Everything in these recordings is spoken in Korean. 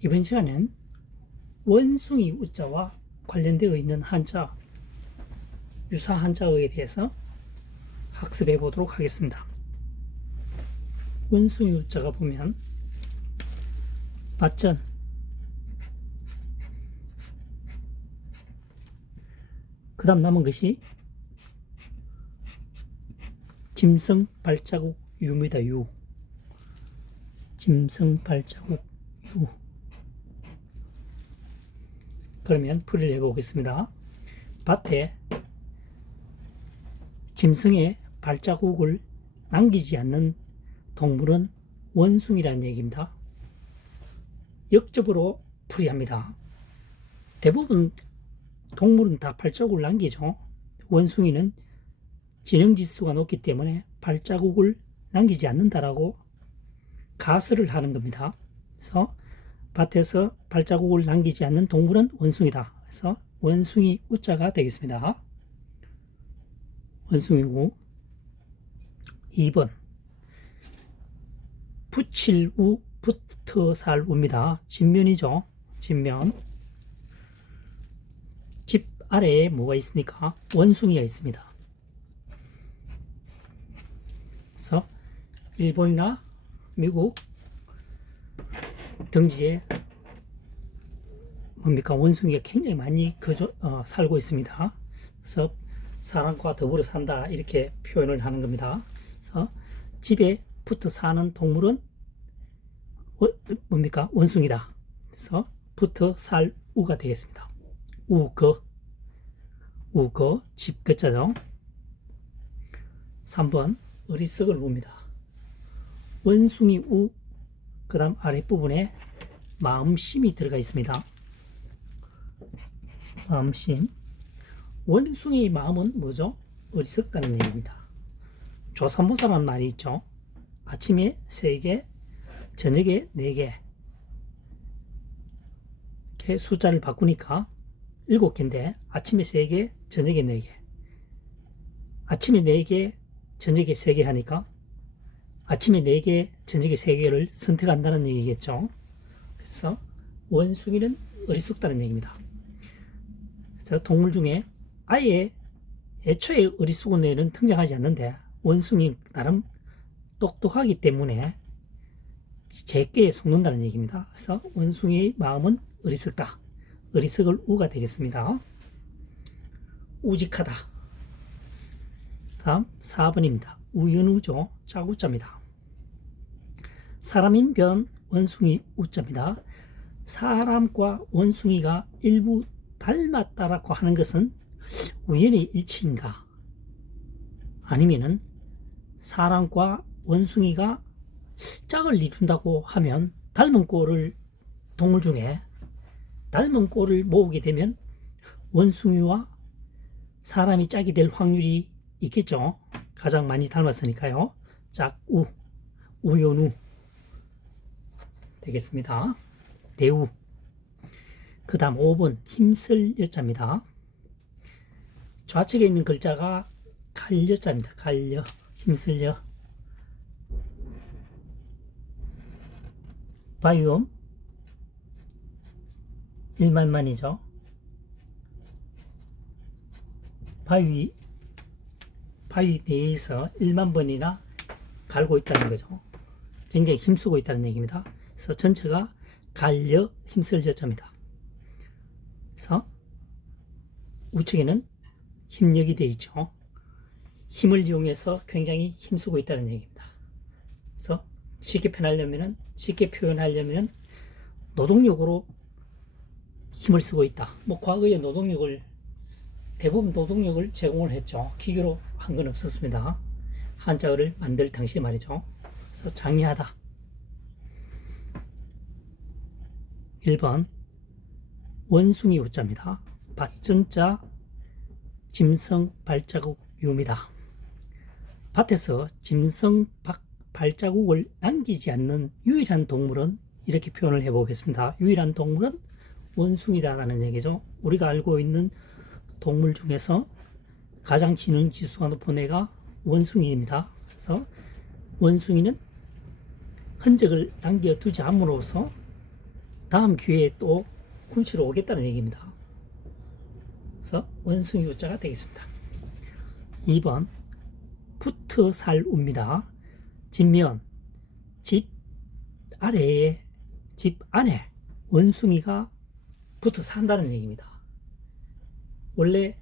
이번 시간엔 원숭이 우자와 관련되어 있는 한자, 유사 한자어에 대해서 학습해 보도록 하겠습니다. 원숭이 우자가 보면 맞전, 그 다음 남은 것이 짐승 발자국 유입니다. 유. 짐승 발자국 유. 그러면 풀이를 해보겠습니다. 밭에 짐승의 발자국을 남기지 않는 동물은 원숭이라는 얘기입니다. 역접으로 풀이합니다. 대부분 동물은 다 발자국을 남기죠. 원숭이는 지능지수가 높기 때문에 발자국을 남기지 않는다라고 가설을 하는 겁니다. 그래서 밭에서 발자국을 남기지 않는 동물은 원숭이다. 그래서 원숭이 우자가 되겠습니다. 원숭이고 2번 붙일우 붙어살우입니다. 진면이죠. 진면. 집 아래에 뭐가 있습니까? 원숭이가 있습니다. 그래서 일본이나 미국 등지에 뭡니까? 원숭이가 굉장히 많이 살고 있습니다. 그래서 사람과 더불어 산다 이렇게 표현을 하는 겁니다. 그래서 집에 붙어 사는 동물은 뭡니까? 원숭이다. 그래서 붙어 살 우가 되겠습니다. 우거 집 거자죠. 3번 어리석을 우입니다. 원숭이 우, 그 다음 아랫부분에 마음심이 들어가 있습니다. 마음심. 원숭이의 마음은 뭐죠? 어리석다는 얘기입니다. 조삼모사라는 말이 있죠. 아침에 3개, 저녁에 4개. 이렇게 숫자를 바꾸니까 7개인데 아침에 3개, 저녁에 4개. 아침에 4개, 저녁에 3개 하니까 아침에 4개, 저녁에 3개를 선택한다는 얘기겠죠. 그래서 원숭이는 어리석다는 얘기입니다. 그래서 동물 중에 아예 애초에 어리석은 애는 등장하지 않는데 원숭이 나름 똑똑하기 때문에 제게에 속는다는 얘기입니다. 그래서 원숭이의 마음은 어리석다. 어리석을 우가 되겠습니다. 우직하다. 다음 4번입니다. 우연우죠. 자구자입니다. 사람인 변 원숭이 우자입니다. 사람과 원숭이가 일부 닮았다라고 하는 것은 우연의 일치인가? 아니면은 사람과 원숭이가 짝을 이룬다고 하면 동물 중에 닮은 꼴을 모으게 되면 원숭이와 사람이 짝이 될 확률이 있겠죠. 가장 많이 닮았으니까요. 짝우, 우연우 되겠습니다. 대우. 그 다음 5번 힘쓸 여자입니다. 좌측에 있는 글자가 갈여자입니다. 갈여, 힘쓸여. 바위엄 1만만이죠. 바위 내에서 1만 번이나 갈고 있다는 거죠. 굉장히 힘쓰고 있다는 얘기입니다. 그래서 전체가 갈려 힘쓸 여자입니다. 그래서 우측에는 힘력이 되어 있죠. 힘을 이용해서 굉장히 힘쓰고 있다는 얘기입니다. 그래서 쉽게 표현하려면 노동력으로 힘을 쓰고 있다. 과거에 대부분 노동력을 제공을 했죠. 기계로 한 건 없었습니다. 한자어를 만들 당시 말이죠. 그래서 장려하다. 1번 원숭이 우자입니다. 밭전자 짐승 발자국 유입니다. 밭에서 짐승 발자국을 남기지 않는 유일한 동물은 이렇게 표현을 해보겠습니다. 유일한 동물은 원숭이다라는 얘기죠. 우리가 알고 있는 동물 중에서 가장 지능지수가 높은 애가 원숭이입니다. 그래서 원숭이는 흔적을 남겨두지 함으로써 다음 기회에 또 훔치러 오겠다는 얘기입니다. 그래서 원숭이 우자가 되겠습니다. 2번 푸트살우입니다. 뒷면, 집 아래에, 집 안에 원숭이가 붙어 산다는 얘기입니다. 원래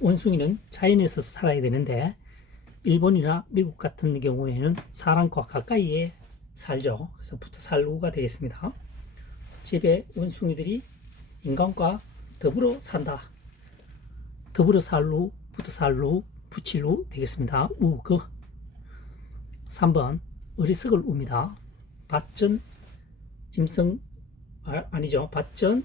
원숭이는 자연에서 살아야 되는데 일본이나 미국 같은 경우에는 사람과 가까이에 살죠. 그래서 푸트살우가 되겠습니다. 집에 원숭이들이 인간과 더불어 산다. 더불어 살루, 푸트살루, 푸칠루 되겠습니다. 우그. 3번 어리석을 우입니다. 밭전 짐승 아니죠. 밭전서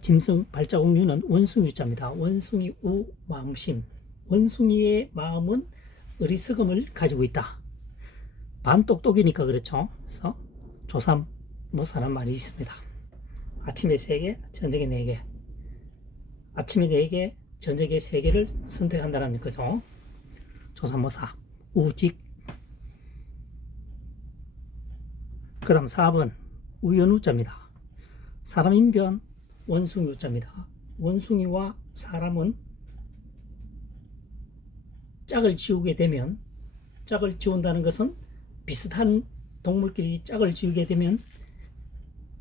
짐승 발자국류는 원숭이 우자입니다. 원숭이 우 마음심. 원숭이의 마음은 어리석음을 가지고 있다. 반똑똑이니까 그렇죠. 그래서 조삼 모사는 말이 있습니다. 아침에 3개, 저녁에 4개. 아침에 4개, 저녁에 3개를 선택한다는 거죠. 조삼모사. 우직. 그 다음 4번 우연우자입니다. 사람 인변 원숭이 우자입니다. 원숭이와 사람은 짝을 지우게 되면, 짝을 지운다는 것은 비슷한 동물끼리 짝을 지우게 되면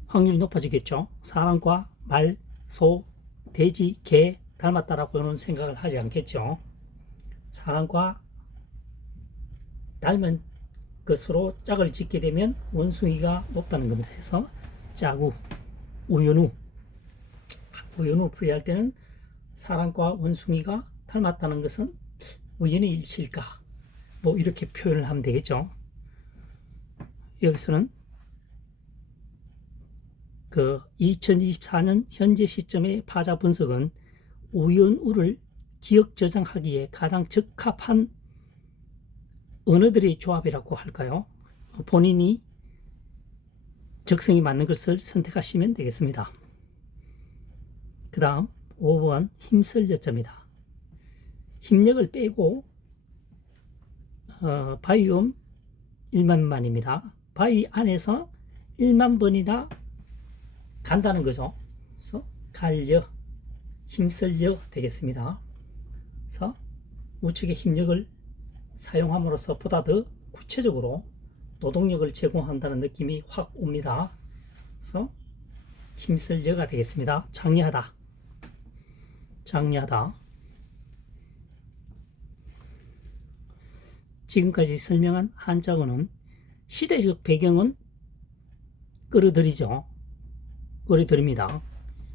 확률이 높아지겠죠. 사람과 말, 소, 돼지, 개 닮았다라고는 생각을 하지 않겠죠. 사람과 닮은 것으로 짝을 짓게 되면 원숭이가 높다는 겁니다. 그래서 짝우, 우연우 풀이할 때는 사람과 원숭이가 닮았다는 것은 우연의 일치일까? 뭐 이렇게 표현을 하면 되겠죠. 여기서는 그 2024년 현재 시점의 파자 분석은 우연우를 기억 저장하기에 가장 적합한 언어들의 조합이라고 할까요? 본인이 적성이 맞는 것을 선택하시면 되겠습니다. 그 다음 5번 힘쓸 여자입니다. 힘력을 빼고 바위옴 1만만입니다. 바위 안에서 1만 번이나 간다는 거죠. 그래서 갈려, 힘쓸려 되겠습니다. 그래서 우측의 힘력을 사용함으로써 보다 더 구체적으로 노동력을 제공한다는 느낌이 확 옵니다. 그래서 힘쓸려가 되겠습니다. 장려하다. 지금까지 설명한 한자어는 시대적 배경은 끌어들입니다.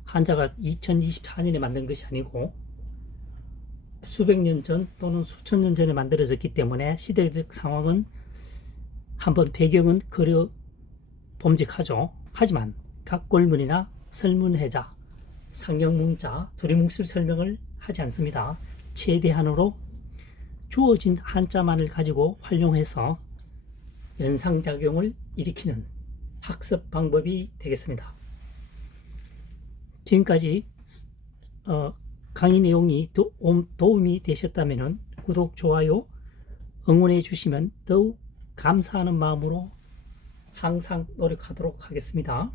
한자가 2024년에 만든 것이 아니고 수백 년 전 또는 수천 년 전에 만들어졌기 때문에 시대적 상황은 한번 배경은 그려 봄직하죠. 하지만 각골문이나 설문해자, 상형문자, 두리뭉술 설명을 하지 않습니다. 최대한으로 주어진 한자만을 가지고 활용해서 연상작용을 일으키는 학습 방법이 되겠습니다. 지금까지 강의 내용이 도움이 되셨다면 구독, 좋아요, 응원해 주시면 더욱 감사하는 마음으로 항상 노력하도록 하겠습니다.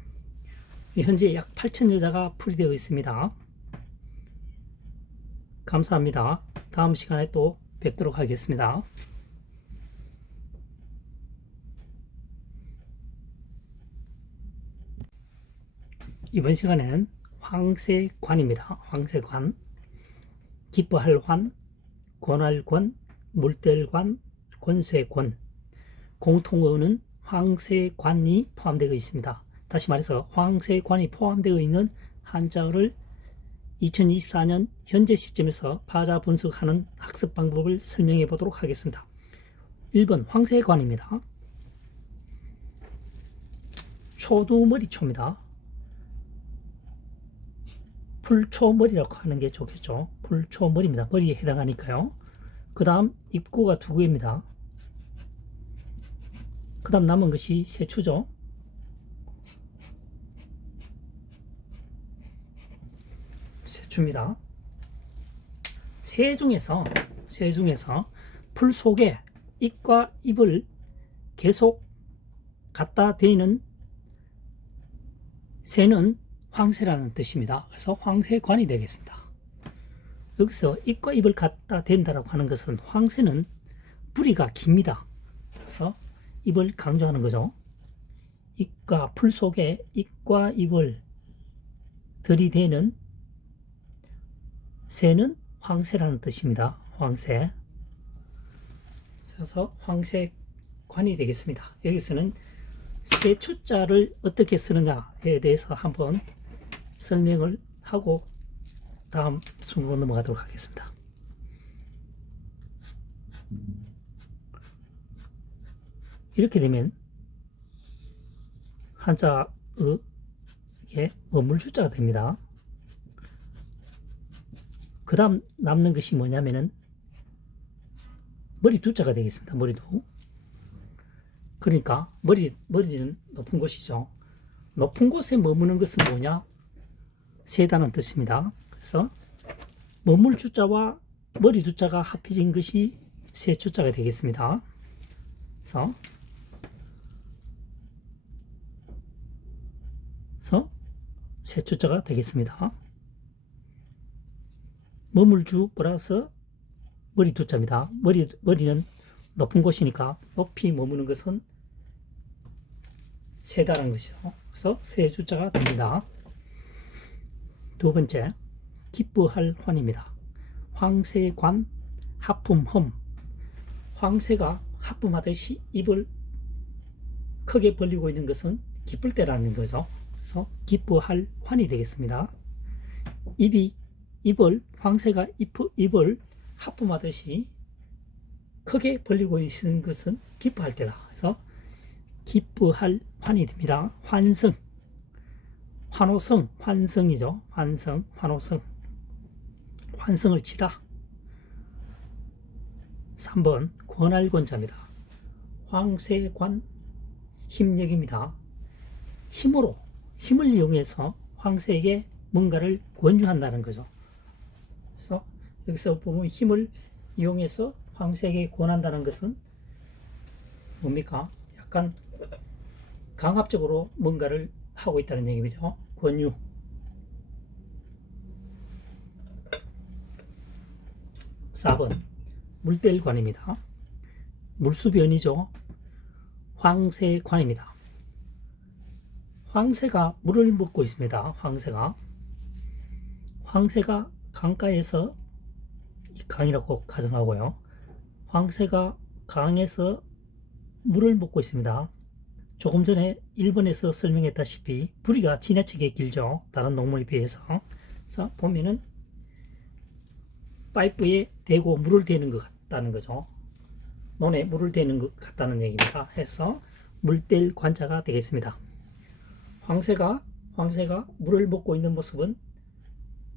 현재 약 8,000여자가 풀이되어 있습니다. 감사합니다. 다음 시간에 또 뵙도록 하겠습니다. 이번 시간에는 황새관입니다. 황새관, 기뻐할 환, 권할 권, 물댈관, 권쇠권. 공통어는 황새관이 포함되어 있습니다. 다시 말해서 황새관이 포함되어 있는 한자어를 2024년 현재 시점에서 파자 분석하는 학습 방법을 설명해 보도록 하겠습니다. 1번 황새관입니다. 초두머리초입니다. 풀초머리라고 하는 게 좋겠죠. 풀초머리입니다. 머리에 해당하니까요. 그 다음 입구가 2개입니다. 그 다음 남은 것이 세추죠. 세추입니다. 새 중에서 풀 속에 입과 입을 계속 갖다 대는 새는 황새라는 뜻입니다. 그래서 황새관이 되겠습니다. 여기서 입과 입을 갖다 댄다라고 하는 것은 황새는 부리가 깁니다. 그래서 입을 강조하는 거죠. 입과 풀 속에 입과 입을 들이대는 새는 황새라는 뜻입니다. 황새. 그래서 황새관이 되겠습니다. 여기서는 새 추자를 어떻게 쓰느냐에 대해서 한번 설명을 하고 다음 순으로 넘어가도록 하겠습니다. 이렇게 되면 한자의 이게 어물주자가 됩니다. 그 다음 남는 것이 뭐냐면은 머리두자가 되겠습니다. 머리두. 그러니까 머리는 높은 곳이죠. 높은 곳에 머무는 것은 뭐냐? 세다는 뜻입니다. 그래서 머물 주자와 머리 두자가 합해진 것이 세 주자가 되겠습니다. 그래서 세 주자가 되겠습니다. 머물주 플러스 머리 두자입니다. 머리는 높은 곳이니까 높이 머무는 것은 세다라는 것이죠. 그래서 세 주자가 됩니다. 두 번째, 기쁘할 환입니다. 황새관, 하품험. 황새가 하품하듯이 입을 크게 벌리고 있는 것은 기쁠 때라는 거죠. 그래서 기쁘할 환이 되겠습니다. 황새가 입을 하품하듯이 크게 벌리고 있는 것은 기뻐할 때다. 그래서 기쁘할 환이 됩니다. 환성, 환호성, 환성이죠. 환성, 환호성. 환성을 치다. 3번 권할 권자입니다. 황새관, 힘력입니다. 힘을 이용해서 황새에게 뭔가를 권유한다는 거죠. 그래서 여기서 보면 힘을 이용해서 황새에게 권한다는 것은 뭡니까? 약간 강압적으로 뭔가를 하고 있다는 얘기죠. 권유. (4번) 물뗄관입니다. 물수변이죠. 황새관입니다. 황새가 물을 먹고 있습니다. 황새가 강가에서, 강이라고 가정하고요. 황새가 강에서 물을 먹고 있습니다. 조금 전에 1번에서 설명했다시피 부리가 지나치게 길죠. 다른 동물에 비해서. 그래서 보면은 파이프에 대고 물을 대는 것 같다는 거죠. 논에 물을 대는 것 같다는 얘기입니다. 해서 물뗄 관자가 되겠습니다. 황새가 물을 먹고 있는 모습은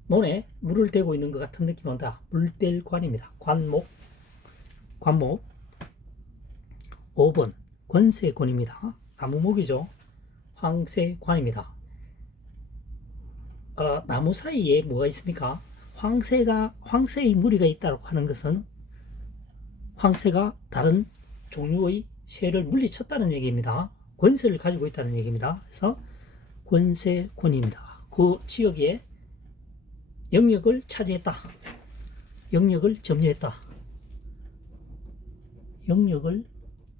논에 물을 대고 있는 것 같은 느낌이 온다. 물뗄 관입니다. 관목. 5번 권새권입니다. 나무목이죠. 황새관입니다. 나무 사이에 뭐가 있습니까? 황새의 무리가 있다고 하는 것은 황새가 다른 종류의 새를 물리쳤다는 얘기입니다. 권세를 가지고 있다는 얘기입니다. 그래서 권새권입니다. 그 지역에 영역을 차지했다. 영역을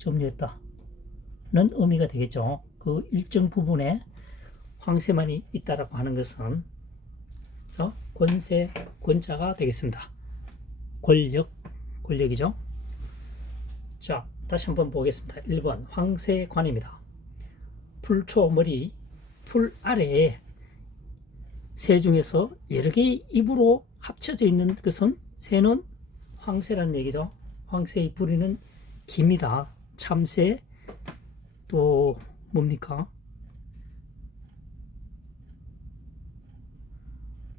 점유했다는 의미가 되겠죠. 그 일정 부분에 황새만이 있다라고 하는 것은, 그래서 권자가 되겠습니다. 권력이죠. 자, 다시 한번 보겠습니다. 1번 황새관입니다. 풀초머리, 풀 아래에 새 중에서 여러 개의 입으로 합쳐져 있는 것은 새는 황새라는 얘기죠. 황새의 부리는 깁니다. 참새, 또 뭡니까?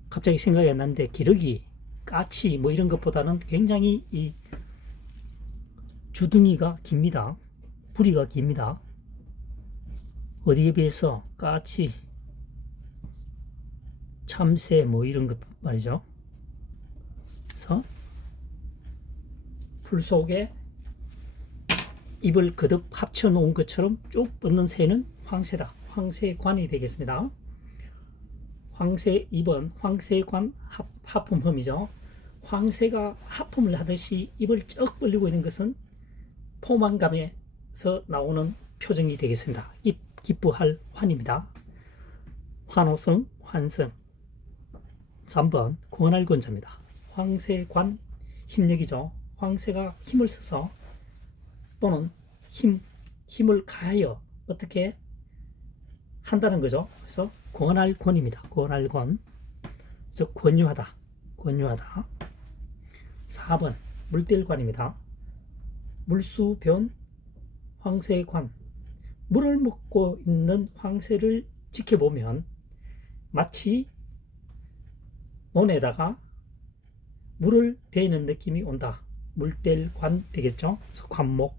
갑자기 생각이 안 나는데 기러기, 까치 뭐 이런 것보다는 굉장히 이 주둥이가 깁니다. 부리가 깁니다. 어디에 비해서 까치, 참새 뭐 이런 것 말이죠. 그래서 풀 속에 입을 거듭 합쳐 놓은 것처럼 쭉 뻗는 새는 황새다. 황새관이 되겠습니다. 황새 2번 황새관 하품흠이죠. 황새가 하품을 하듯이 입을 쩍 벌리고 있는 것은 포만감에서 나오는 표정이 되겠습니다. 기뻐할 환입니다. 환호성, 환성. 3번 권할권자입니다. 황새관 힘력이죠. 황새가 힘을 써서 또는 힘을 가하여 어떻게 한다는 거죠. 그래서 권할권입니다. 권할권. 그래서 권유하다. 4번 물뗄관입니다. 물수변 황새관. 물을 먹고 있는 황새를 지켜보면 마치 논에다가 물을 대는 느낌이 온다. 물뗄관 되겠죠. 그래서 관목,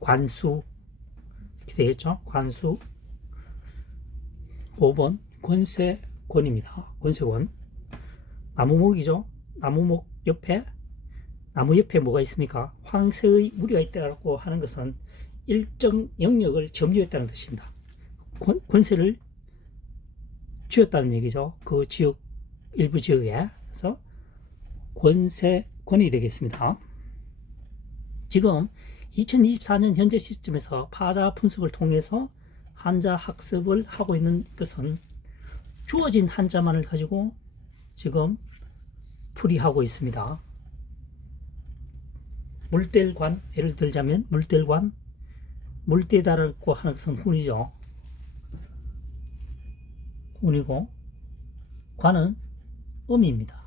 관수 이렇게 되겠죠. 관수. 5번 권세권입니다. 권세권. 나무목이죠. 나무 옆에 뭐가 있습니까? 황새의 무리가 있다고 하는 것은 일정 영역을 점유했다는 뜻입니다. 권세를 쥐었다는 얘기죠. 그 지역, 일부 지역에. 그래서 권세권이 되겠습니다. 지금 2024년 현재 시점에서 파자 분석을 통해서 한자 학습을 하고 있는 것은 주어진 한자만을 가지고 지금 풀이하고 있습니다. 물뗄관, 예를 들자면 물뗄관, 물대다라고 하는 것은 훈이죠. 훈이고 관은 음입니다.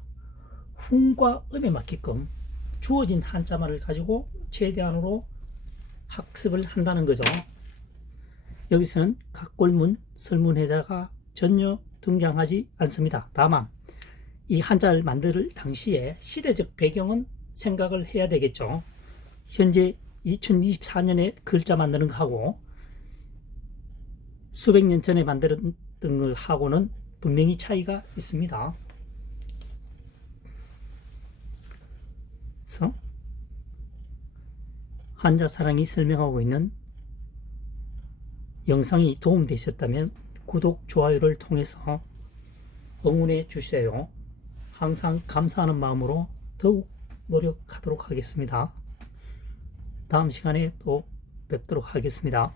훈과 음에 맞게끔 주어진 한자말을 가지고 최대한으로 학습을 한다는 거죠. 여기서는 각골문, 설문해자가 전혀 등장하지 않습니다. 다만 이 한자를 만들 당시에 시대적 배경은 생각을 해야 되겠죠. 현재 2024년에 글자 만드는 거하고 수백 년 전에 만들었던 것하고는 분명히 차이가 있습니다. 그래서 한자사랑이 설명하고 있는 영상이 도움되셨다면 구독, 좋아요를 통해서 응원해 주세요. 항상 감사하는 마음으로 더욱 노력하도록 하겠습니다. 다음 시간에 또 뵙도록 하겠습니다.